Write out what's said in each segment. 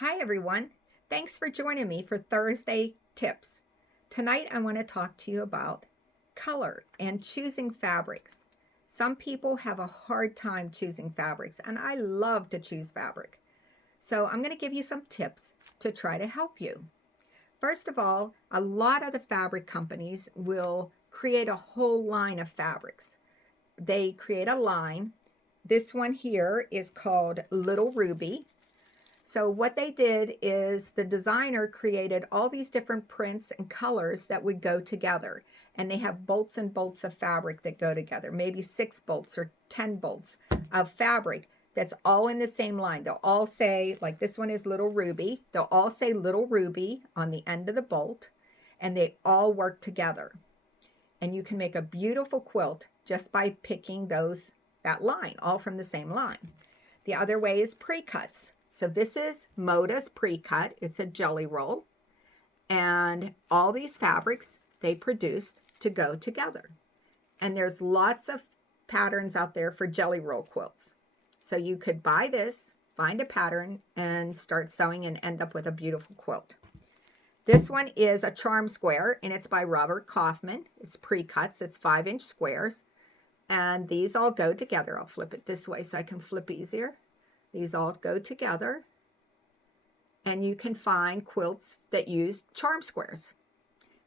Hi everyone. Thanks for joining me for Thursday Tips. Tonight I want to talk to you about color and choosing fabrics. Some people have a hard time choosing fabrics, and I love to choose fabric. So I'm going to give you some tips to try to help you. First of all, a lot of the fabric companies will create a whole line of fabrics. They create a line. This one here is called Little Ruby. So what they did is the designer created all these different prints and colors that would go together. And they have bolts and bolts of fabric that go together, maybe 6 bolts or 10 bolts of fabric that's all in the same line. They'll all say, like this one is Little Ruby. They'll all say Little Ruby on the end of the bolt, and they all work together. And you can make a beautiful quilt just by picking that line, all from the same line. The other way is Precuts. So this is Moda's Precut. It's a jelly roll. And all these fabrics they produce to go together. And there's lots of patterns out there for jelly roll quilts. So you could buy this, find a pattern, and start sewing and end up with a beautiful quilt. This one is a charm square, and it's by Robert Kaufman. It's Precuts. It's 5-inch squares. And these all go together. I'll flip it this way so I can flip easier. These all go together, and you can find quilts that use charm squares,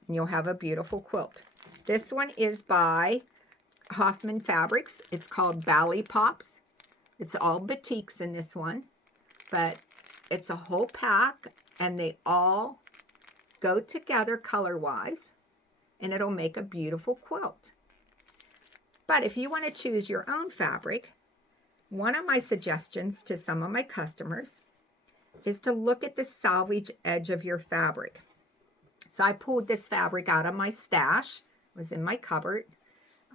and you'll have a beautiful quilt. This one is by Hoffman Fabrics. It's called Bali Pops. It's all batiks in this one, but it's a whole pack, and they all go together color-wise, and it'll make a beautiful quilt. But if you want to choose your own fabric, one of my suggestions to some of my customers is to look at the salvage edge of your fabric. So I pulled this fabric out of my stash. It was in my cupboard.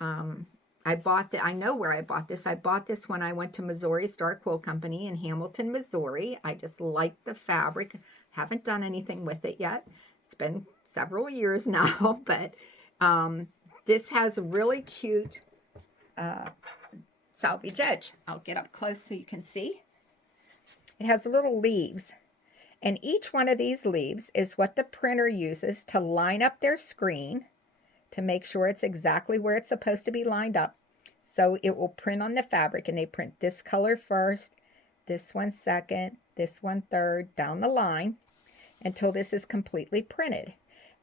I know where I bought this. I bought this when I went to Missouri Star Quilt Company in Hamilton, Missouri. I just liked the fabric. Haven't done anything with it yet. It's been several years now, but this has a really cute salvage edge. I'll get up close so you can see. It has little leaves, and each one of these leaves is what the printer uses to line up their screen to make sure it's exactly where it's supposed to be lined up. So it will print on the fabric, and they print this color first, this one second, this one third, down the line until this is completely printed.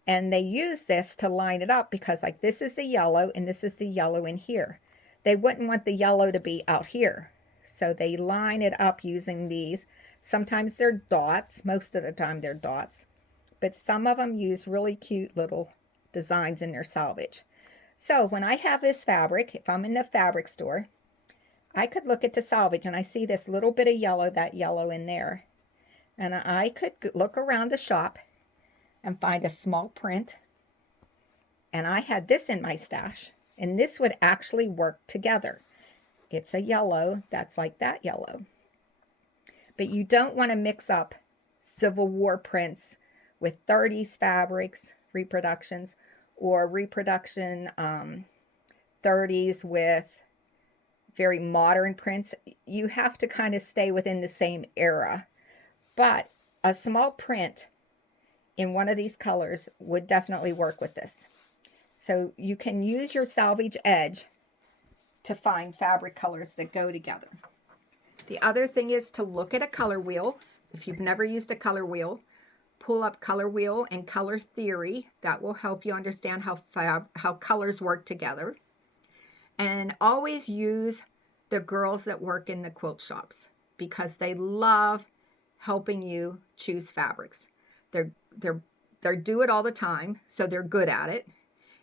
And they use this to line it up because, like, this is the yellow and this is the yellow in here. They wouldn't want the yellow to be out here. So they line it up using these. Sometimes they're dots. Most of the time they're dots. But some of them use really cute little designs in their salvage. So when I have this fabric, if I'm in the fabric store, I could look at the salvage and I see this little bit of yellow, that yellow in there. And I could look around the shop and find a small print. And I had this in my stash. And this would actually work together. It's a yellow that's like that yellow. But you don't want to mix up Civil War prints with 30s fabrics, reproductions, or reproduction 30s with very modern prints. You have to kind of stay within the same era. But a small print in one of these colors would definitely work with this. So you can use your salvage edge to find fabric colors that go together. The other thing is to look at a color wheel. If you've never used a color wheel, pull up Color Wheel and Color Theory. That will help you understand how colors work together. And always use the girls that work in the quilt shops because they love helping you choose fabrics. They do it all the time, so they're good at it.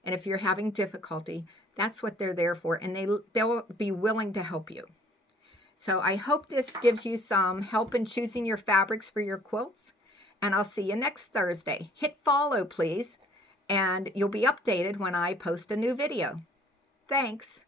And if you're having difficulty, that's what they're there for, and they'll be willing to help you. So I hope this gives you some help in choosing your fabrics for your quilts, and I'll see you next Thursday. Hit follow, please, and you'll be updated when I post a new video. Thanks.